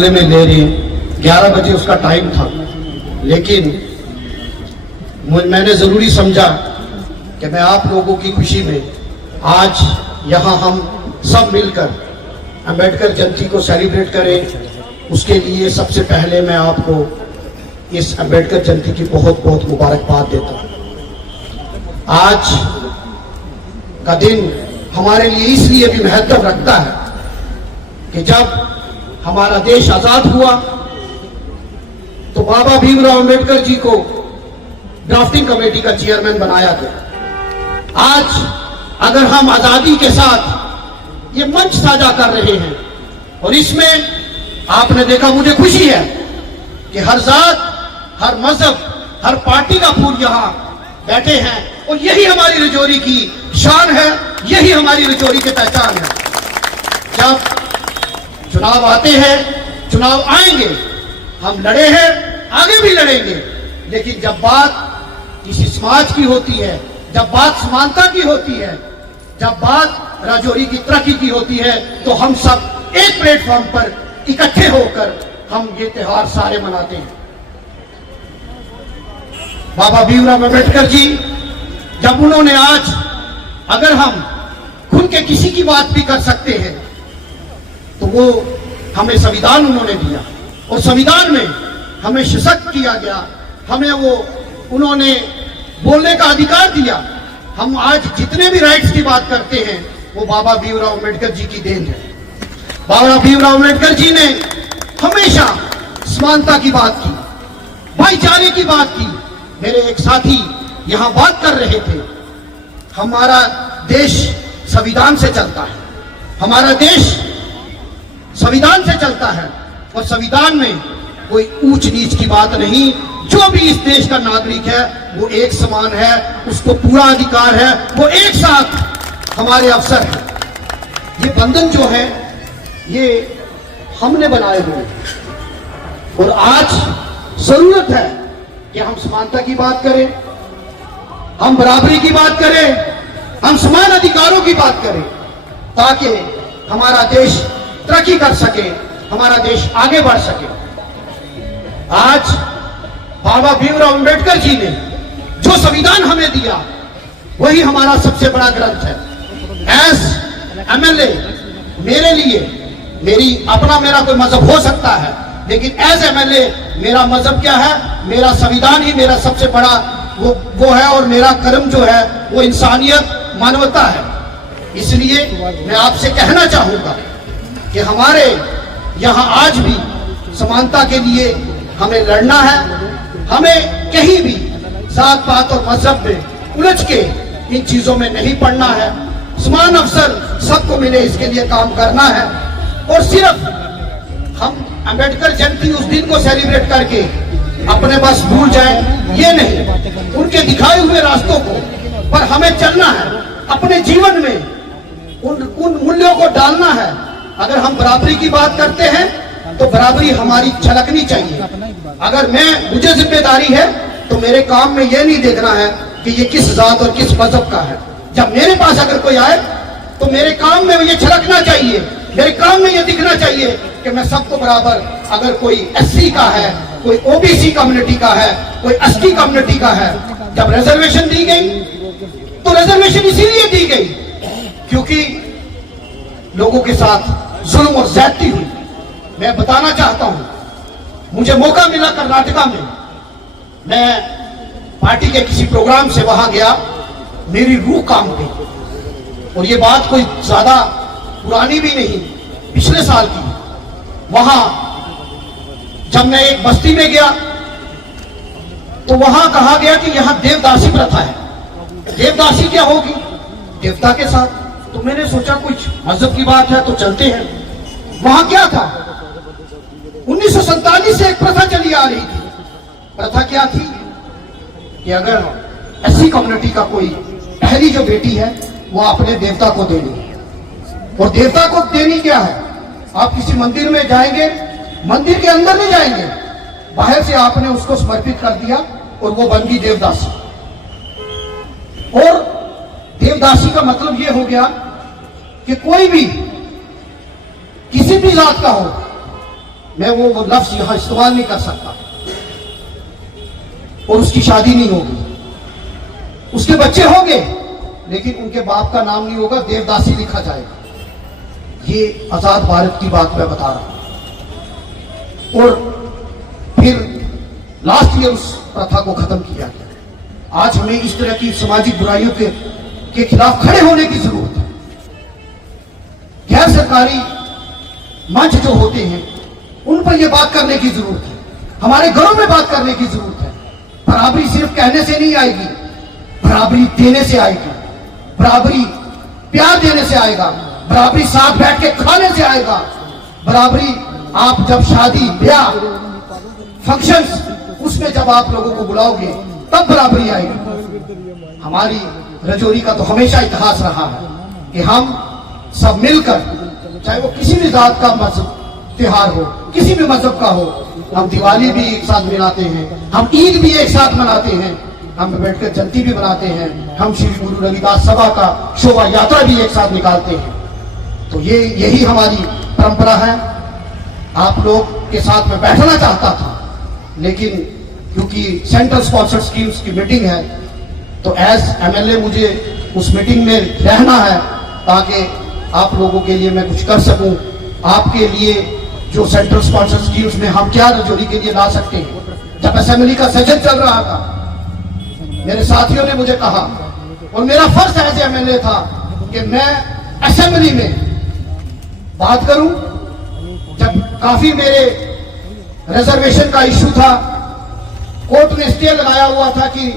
बदले में ले रहे हैं। 11 बजे उसका टाइम था, लेकिन मैंने जरूरी समझा कि मैं आप लोगों की खुशी में आज यहाँ हम सब मिलकर अंबेडकर जयंती को सेलिब्रेट करें। उसके लिए सबसे पहले मैं आपको इस अंबेडकर जयंती की बहुत बहुत मुबारकबाद देता हूँ। आज का दिन हमारे लिए इसलिए भी महत्व रखता है कि जब हमारा देश आजाद हुआ तो बाबा भीमराव अंबेडकर जी को ड्राफ्टिंग कमेटी का चेयरमैन बनाया गया। आज अगर हम आजादी के साथ ये मंच साझा कर रहे हैं और इसमें आपने देखा, मुझे खुशी है कि हर जात, हर मजहब, हर पार्टी का फूल यहां बैठे हैं और यही हमारी रजौरी की शान है, यही हमारी रजौरी की पहचान है। जब चुनाव आते हैं, चुनाव आएंगे, हम लड़े हैं, आगे भी लड़ेंगे, लेकिन जब बात किसी समाज की होती है, जब बात समानता की होती है, जब बात राजौरी की तरक्की की होती है, तो हम सब एक प्लेटफॉर्म पर इकट्ठे होकर हम ये त्योहार सारे मनाते हैं। बाबा भीमराव अंबेडकर जी, जब उन्होंने आज, अगर हम खुल के किसी की बात भी कर सकते हैं, तो वो हमें संविधान उन्होंने दिया और संविधान में हमें सशक्त किया गया, हमें वो उन्होंने बोलने का अधिकार दिया। हम आज जितने भी राइट्स की बात करते हैं वो बाबा भीमराव अंबेडकर जी की देन है। बाबा भीमराव अंबेडकर जी ने हमेशा समानता की बात की, भाईचारे की बात की। मेरे एक साथी यहां बात कर रहे थे, हमारा देश संविधान से चलता है, हमारा देश संविधान से चलता है और संविधान में कोई ऊंच नीच की बात नहीं। जो भी इस देश का नागरिक है वो एक समान है, उसको पूरा अधिकार है, वो एक साथ हमारे अफसर हैं। ये बंधन जो है ये हमने बनाए हुए हैं और आज जरूरत है कि हम समानता की बात करें, हम बराबरी की बात करें, हम समान अधिकारों की बात करें, ताकि हमारा देश तरक्की कर सके, हमारा देश आगे बढ़ सके। आज बाबा भीमराव अंबेडकर जी ने जो संविधान हमें दिया वही हमारा सबसे बड़ा ग्रंथ है। एज एमएलए मेरे लिए, मेरा कोई मजहब हो सकता है, लेकिन एज एमएलए मेरा मजहब क्या है? मेरा संविधान ही मेरा सबसे बड़ा वो है और मेरा कर्म जो है वो इंसानियत, मानवता है। इसलिए मैं आपसे कहना चाहूंगा कि हमारे यहाँ आज भी समानता के लिए हमें लड़ना है। हमें कहीं भी जात पात और मजहब में उलझ के इन चीजों में नहीं पड़ना है। समान अवसर सबको मिले, इसके लिए काम करना है। और सिर्फ हम अंबेडकर जयंती उस दिन को सेलिब्रेट करके अपने बस भूल जाएं, ये नहीं। उनके दिखाए हुए रास्तों को पर हमें चलना है, अपने जीवन में उन मूल्यों को डालना है। अगर हम बराबरी की बात करते हैं तो बराबरी हमारी झलकनी चाहिए। अगर मुझे जिम्मेदारी है तो मेरे काम में यह नहीं देखना है कि ये किस जात और किस मजहब का है। जब मेरे पास अगर कोई आए तो मेरे काम में ये झलकना चाहिए, मेरे काम में ये दिखना चाहिए कि मैं सबको बराबर, अगर कोई एससी का है, कोई ओबीसी कम्युनिटी का है, कोई एसटी कम्युनिटी का है, जब रिजर्वेशन दी गई तो रिजर्वेशन इसीलिए दी गई क्योंकि लोगों के साथ जुल्म और ज्यादती हुई। मैं बताना चाहता हूं, मुझे मौका मिला कर्नाटका में, मैं पार्टी के किसी प्रोग्राम से वहां गया, मेरी रूह काम गई। और ये बात कोई ज्यादा पुरानी भी नहीं, पिछले साल की। वहां जब मैं एक बस्ती में गया तो वहां कहा गया कि यहां देवदासी प्रथा है। देवदासी क्या होगी? देवता के साथ। तो मैंने सोचा कुछ मजहब की बात है तो चलते हैं। वहां क्या था? 1947 से एक प्रथा चली आ रही थी। प्रथा क्या थी कि अगर एससी कम्युनिटी का कोई पहली जो बेटी है वो अपने देवता को देनी है। और देवता को देनी क्या है? आप किसी मंदिर में जाएंगे, मंदिर के अंदर नहीं जाएंगे, बाहर से आपने उसको समर्पित कर दिया और वो बन गई देवदासी। और देवदासी का मतलब ये हो गया कि कोई भी किसी भी जात का हो, मैं वो लफ्ज यहां इस्तेमाल नहीं कर सकता, और उसकी शादी नहीं होगी, उसके बच्चे होंगे लेकिन उनके बाप का नाम नहीं होगा, देवदासी लिखा जाएगा। ये आजाद भारत की बात मैं बता रहा हूं। और फिर लास्ट ईयर उस प्रथा को खत्म किया गया। आज हमें इस तरह की सामाजिक बुराइयों के खिलाफ खड़े होने की जरूरत है। गैर सरकारी मंच जो होते हैं उन पर यह बात करने की जरूरत है, हमारे घरों में बात करने की जरूरत है। बराबरी सिर्फ कहने से नहीं आएगी, बराबरी देने से आएगी, बराबरी प्यार देने से आएगा, बराबरी साथ बैठ के खाने से आएगा, बराबरी आप जब शादी ब्याह फंक्शंस उसमें जब आप लोगों को बुलाओगे तब बराबरी आएगी। हमारी रजौरी का तो हमेशा इतिहास रहा है कि हम सब मिलकर, चाहे वो किसी भी जात का मजहब त्योहार हो, किसी भी मजहब का हो, हम दिवाली भी एक साथ मनाते हैं, हम ईद भी एक साथ मनाते हैं, हम बैठकर जयंती भी मनाते हैं, हम श्री गुरु रविदास सभा का शोभा यात्रा भी एक साथ निकालते हैं। तो यही हमारी परंपरा है। आप लोग के साथ में बैठना चाहता था, लेकिन क्योंकि सेंट्रल स्पॉन्सर्ड स्कीम्स की मीटिंग है तो एज एमएलए मुझे उस मीटिंग में रहना है ताकि आप लोगों के लिए मैं कुछ कर सकूं। आपके लिए जो सेंट्रल स्पॉन्सर्ड स्कीम्स में हम क्या रजौरी के लिए ला सकते हैं। जब असेंबली का सेशन चल रहा था, मेरे साथियों ने मुझे कहा, और मेरा फर्ज एज एमएलए था कि मैं असेंबली में बात करूं। जब काफी मेरे रिजर्वेशन का इश्यू था, कोर्ट ने स्टे लगाया हुआ था कि